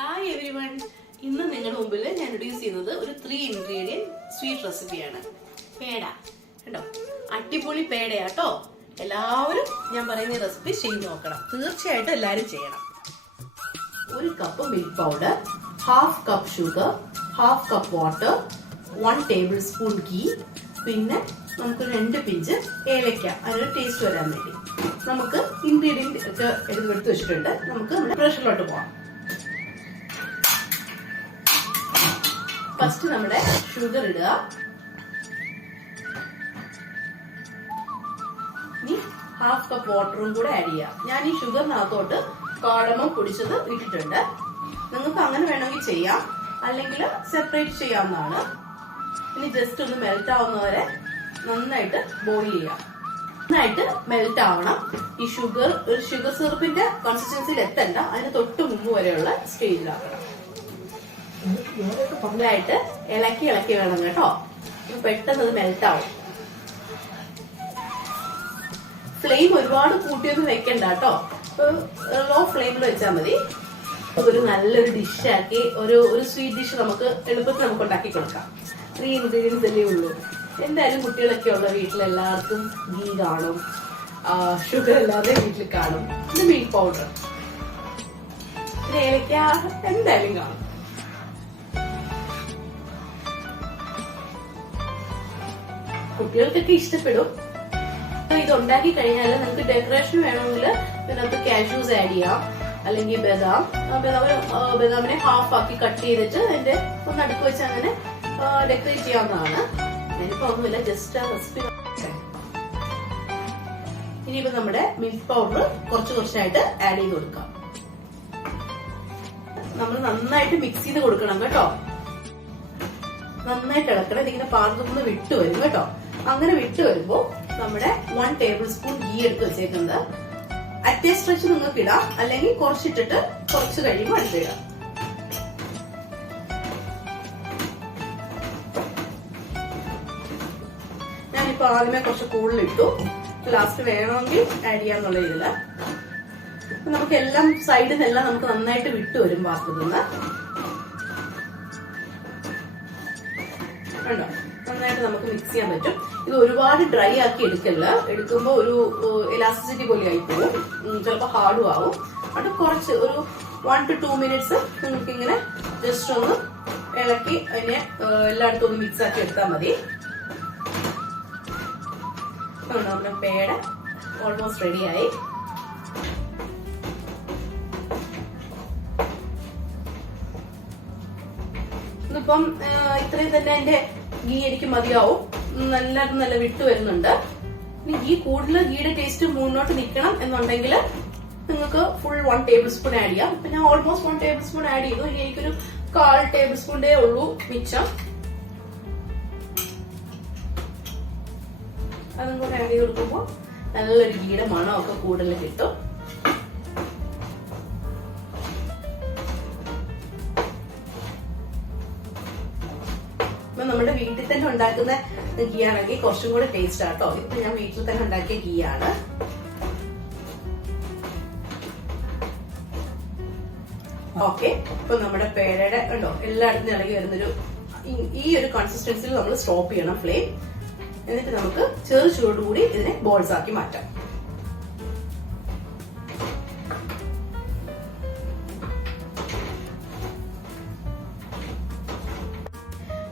Hi everyone, ഇന്ന് നിങ്ങളുടെ മുമ്പിൽ ഞാൻ ഇൻട്രൊഡ്യൂസ് ചെയ്യുന്നത് ഒരു 3 ഇൻഗ്രീഡിയന്റ് സ്വീറ്റ് റെസിപ്പിയാണ്. പേട കേട്ടോ, അടിപൊളി പേടയാട്ടോ. എല്ലാവരും ഞാൻ പറയുന്ന റെസിപ്പി ചെയ്ത് നോക്കണം, തീർച്ചയായിട്ടും എല്ലാവരും ചെയ്യണം. 1 cup milk powder, 1/2 cup sugar, 1/2 cup water, 1 table spoon ghee, പിന്നെ നമുക്ക് 2 പിഞ്ച് ഏലക്ക, അതിനൊരു ടേസ്റ്റ് വരാൻ വേണ്ടി. നമുക്ക് ഇൻഗ്രീഡിയന്റ് ഒക്കെ എടുത്ത് വെച്ചിട്ടുണ്ട്. നമുക്ക് നമ്മുടെ പ്രഷറിലോട്ട് പോകാം. ഫസ്റ്റ് നമ്മുടെ ഷുഗർ ഇടുക. ഇനി 1/2 കപ്പ് വാട്ടറും കൂടെ ആഡ് ചെയ്യാം. ഞാൻ ഈ ഷുഗറിനകത്തോട്ട് കാർഡമം പൊടിച്ചത് ഇട്ടിട്ടുണ്ട്. നിങ്ങൾക്ക് അങ്ങനെ വേണമെങ്കിൽ ചെയ്യാം, അല്ലെങ്കിൽ സെപ്പറേറ്റ് ചെയ്യാവുന്നതാണ്. ഇനി ജസ്റ്റ് ഒന്ന് മെൽറ്റ് ആവുന്നവരെ നന്നായിട്ട് ബോയിൽ ചെയ്യാം. നന്നായിട്ട് മെൽറ്റ് ആവണം. ഈ ഷുഗർ ഒരു ഷുഗർ സിറപ്പിന്റെ കൺസിസ്റ്റൻസിയിൽ എത്തണ്ട, അതിന് തൊട്ട് മുമ്പ് വരെയുള്ള സ്റ്റേജിലാക്കണം. നന്നായിട്ട് ഇളക്കി വേണം കേട്ടോ, പെട്ടെന്ന് അത് മെൽറ്റ് ആവും. ഫ്ലെയിം ഒരുപാട് കൂട്ടിയൊന്നും വെക്കണ്ട കേട്ടോ, ലോ ഫ്ലെയിമിൽ വെച്ചാൽ മതി. അതൊരു നല്ലൊരു ഡിഷാക്കി ഒരു സ്വീറ്റ് ഡിഷ് നമുക്ക് എളുപ്പത്തിൽ നമുക്ക് ഉണ്ടാക്കി കൊടുക്കാം. 3 ഇൻഗ്രീഡിയൻസ് അല്ലേ ഉള്ളൂ. എന്തായാലും കുട്ടികളൊക്കെ ഉള്ള വീട്ടിലെല്ലാവർക്കും ഗീ കാണും, ഷുഗർ അല്ലാതെ വീട്ടിൽ കാണും. ഇത് മിൽക്ക് പൗഡർ, ഏലക്ക എന്തായാലും കാണും. കുട്ടികൾക്കൊക്കെ ഇഷ്ടപ്പെടും. ഇത് ഉണ്ടാക്കി കഴിഞ്ഞാൽ നിങ്ങൾക്ക് ഡെക്കറേഷൻ വേണമെങ്കിൽ ഇതിനകത്ത് കാഷ്യൂസ് ആഡ് ചെയ്യാം, അല്ലെങ്കിൽ ബദാമിനെ ഹാഫ് ആക്കി കട്ട് ചെയ്തിട്ട് അതിന്റെ ഒന്ന് അടുക്ക് വെച്ച് അങ്ങനെ ഡെക്കറേറ്റ് ചെയ്യാവുന്നതാണ്. ഞാനിപ്പോ ഒന്നുമില്ല, ജസ്റ്റ് ആ റെസിപ്പി. ഇനിയിപ്പോ നമ്മുടെ മിൽക്ക് പൗഡർ കുറച്ചായിട്ട് ആഡ് ചെയ്ത് കൊടുക്കാം. നമ്മൾ നന്നായിട്ട് മിക്സ് ചെയ്ത് കൊടുക്കണം കേട്ടോ. നന്നായിട്ട് ഇളക്കണം. ഇതിങ്ങനെ പാത്രത്തിൽ വിട്ടു വരും കേട്ടോ. അങ്ങനെ വിട്ടു വരുമ്പോ നമ്മുടെ 1 ടേബിൾ സ്പൂൺ ഗീ എടുത്ത് വെച്ചേക്കുന്നത് അറ്റേ സ്ട്രെച്ച് നിങ്ങൾക്ക് ഇടാം, അല്ലെങ്കിൽ കുറച്ചിട്ടിട്ട് കുറച്ച് കഴിയുമ്പോൾ അടുത്തിടാം. ഞാനിപ്പോ ആദ്യമേ കുറച്ച് കൂടുതലിട്ടു, ലാസ്റ്റ് വേണമെങ്കിൽ ആഡ് ചെയ്യാന്നുള്ള ഇതില്. നമുക്ക് എല്ലാം സൈഡിൽ നിന്നെല്ലാം നമുക്ക് നന്നായിട്ട് വിട്ടു വരും പാത്രത്തിൽ നിന്ന്. കണ്ടോ, നന്നായിട്ട് നമുക്ക് മിക്സ് ചെയ്യാൻ പറ്റും. ഇത് ഒരുപാട് ഡ്രൈ ആക്കി എടുക്കുമ്പോൾ ഒരു എലാസ്റ്റിസിറ്റി പോലെ ആയി പോകും, ചിലപ്പോൾ ഹാർഡും ആവും. അത് കുറച്ച് ഒരു 1 to 2 മിനിറ്റ്സ് നിങ്ങൾക്ക് ഇങ്ങനെ ജസ്റ്റ് ഒന്ന് ഇളക്കി അതിനെ എല്ലായിടത്തും ഒന്ന് മിക്സ് ആക്കി എടുത്താൽ മതി. നമ്മുടെ പേട ഓൾമോസ്റ്റ് റെഡിയായി. ഇതിപ്പം ഇത്രയും തന്നെ എന്റെ ഗീ എനിക്ക് മതിയാവും. നല്ല വിട്ടു വരുന്നുണ്ട്. ഇനി ഗീ കൂടുതൽ ഗീയുടെ ടേസ്റ്റ് മുന്നോട്ട് നിൽക്കണം എന്നുണ്ടെങ്കിൽ നിങ്ങൾക്ക് ഫുൾ 1 ടേബിൾ സ്പൂൺ ആഡ് ചെയ്യാം. ഇപ്പൊ ഞാൻ ഓൾമോസ്റ്റ് 1 ടേബിൾ സ്പൂൺ ആഡ് ചെയ്തു. ഇനി എനിക്കൊരു 1/4 ടേബിൾ സ്പൂണിന്റെ ഉള്ളൂ മിച്ചം. അതും കൂടെ ആഡ് ചെയ്ത് കൊടുക്കുമ്പോൾ നല്ലൊരു ഗീയുടെ മണമൊക്കെ കൂടുതൽ കിട്ടും. നമ്മുടെ വീട്ടിൽ തന്നെ ഉണ്ടാക്കുന്ന ഗീ ആണെങ്കിൽ കുറച്ചും കൂടെ ടേസ്റ്റ് ആട്ടോ. ഇപ്പൊ ഞാൻ വീട്ടിൽ തന്നെ ഉണ്ടാക്കിയ ഗീ ആണ്. ഓക്കെ, ഇപ്പൊ നമ്മുടെ പേടയുടെ ഉണ്ടോ എല്ലായിടത്തും ഇളകി വരുന്നൊരു ഈ ഒരു കൺസിസ്റ്റൻസിയിൽ നമ്മൾ സ്റ്റോപ്പ് ചെയ്യണം ഫ്ലെയിം. എന്നിട്ട് നമുക്ക് ചെറു ചൂടോടുകൂടി ഇതിനെ ബോൾസ് ആക്കി മാറ്റാം.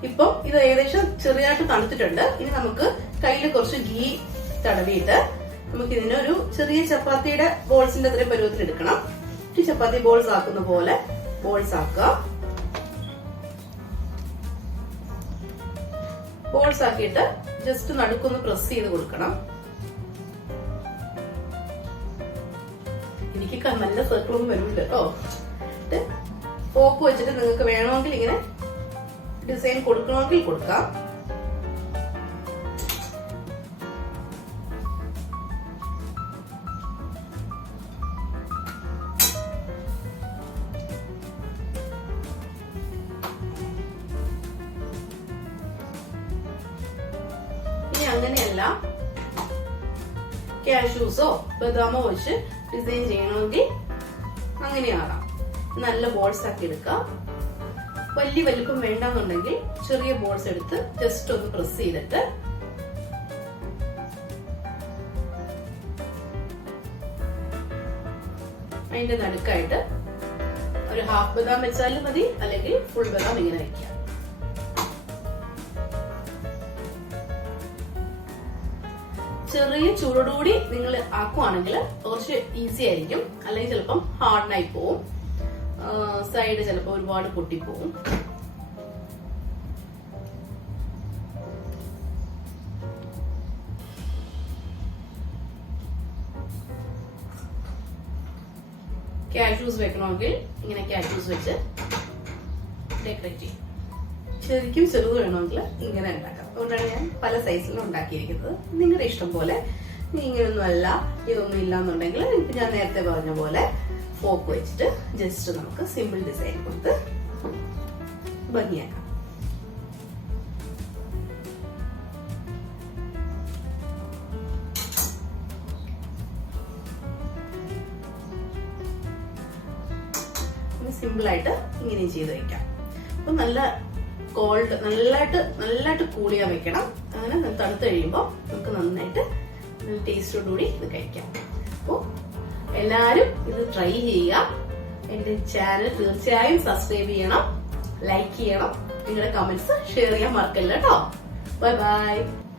ഇപ്പൊ ഇത് ഏകദേശം ചെറിയായിട്ട് തണുത്തിട്ടുണ്ട്. ഇനി നമുക്ക് കയ്യിൽ കുറച്ച് ഗീ തടവിയിട്ട് നമുക്ക് ഇതിനൊരു ചെറിയ ചപ്പാത്തിയുടെ ബോൾസിന്റെ അത്രയും പരുവത്തിൽ എടുക്കണം. ചപ്പാത്തി ബോൾസ് ആക്കുന്ന പോലെ ബോൾസ് ആക്കുക. ബോൾസ് ആക്കിയിട്ട് ജസ്റ്റ് നടുക്കൊന്ന് പ്രസ് ചെയ്ത് കൊടുക്കണം. എനിക്ക് നല്ല സർക്കിളൊന്നും വരുന്നുണ്ട് കേട്ടോ. ഫോക്ക് വെച്ചിട്ട് നിങ്ങൾക്ക് വേണമെങ്കിൽ ഇങ്ങനെ ഡിസൈൻ കൊടുക്കണമെങ്കിൽ കൊടുക്കാം. ഇനി അങ്ങനെയല്ല, കാഷ്യൂസോ ബദാമോ വെച്ച് ഡിസൈൻ ചെയ്യണമെങ്കിൽ അങ്ങനെയാകാം. നല്ല ബോൾസ് ആക്കി എടുക്കാം. വലിയ വലിപ്പം വേണ്ടെന്നുണ്ടെങ്കിൽ ചെറിയ ബോൾസ് എടുത്ത് ജസ്റ്റ് ഒന്ന് പ്രസ് ചെയ്തിട്ട് അതിന്റെ നടുക്കായിട്ട് ഒരു ഹാഫ് ബദാം വെച്ചാലും മതി, അല്ലെങ്കിൽ ഫുൾ ബദാം ഇങ്ങനെ വെക്കാം. ചെറിയ ചൂടോടുകൂടി നിങ്ങൾ ആക്കുവാണെങ്കിൽ കുറച്ച് ഈസി ആയിരിക്കും, അല്ലെങ്കിൽ ചിലപ്പം ഹാർഡായി പോവും, സൈഡ് ചിലപ്പോൾ ഒരുപാട് പൊട്ടിപ്പോവും. കാഷ്യൂസ് വെക്കണമെങ്കിൽ ഇങ്ങനെ കാഷ്യൂസ് വെച്ച് ഡെക്കറേറ്റ് ചെയ്യും. ശരിക്കും ചെറുത് വേണമെങ്കിൽ ഇങ്ങനെ ഉണ്ടാക്കാം. അതുകൊണ്ടാണ് ഞാൻ പല സൈസിലും ഉണ്ടാക്കിയിരിക്കുന്നത്. നിങ്ങളുടെ ഇഷ്ടം പോലെ. ഇങ്ങനെയൊന്നും അല്ല, ഇതൊന്നും ഇല്ലാന്നുണ്ടെങ്കിൽ ഞാൻ നേരത്തെ പറഞ്ഞ പോലെ ഫോക്ക് വെച്ചിട്ട് ജസ്റ്റ് നമുക്ക് സിമ്പിൾ ഡിസൈൻ കൊടുത്ത് ഭംഗിയാക്കാം. സിമ്പിൾ ആയിട്ട് ഇങ്ങനെയും ചെയ്ത് വെക്കാം. അപ്പൊ നല്ല കോൾഡ് നല്ലതായിട്ട് കൂൾ ചെയ്യാൻ വെക്കണം. അങ്ങനെ തണുത്ത് കഴിയുമ്പോൾ നമുക്ക് നന്നായിട്ട് നല്ല ടേസ്റ്റോടുകൂടി ഇത് കഴിക്കാം. അപ്പോൾ എല്ലാവരും ഇത് ട്രൈ ചെയ്യുക. എന്റെ ചാനൽ തീർച്ചയായും സബ്സ്ക്രൈബ് ചെയ്യണം, ലൈക്ക് ചെയ്യണം, നിങ്ങളുടെ കമന്റ്സ് ഷെയർ ചെയ്യാൻ മറക്കല്ല കേട്ടോ. Bye bye.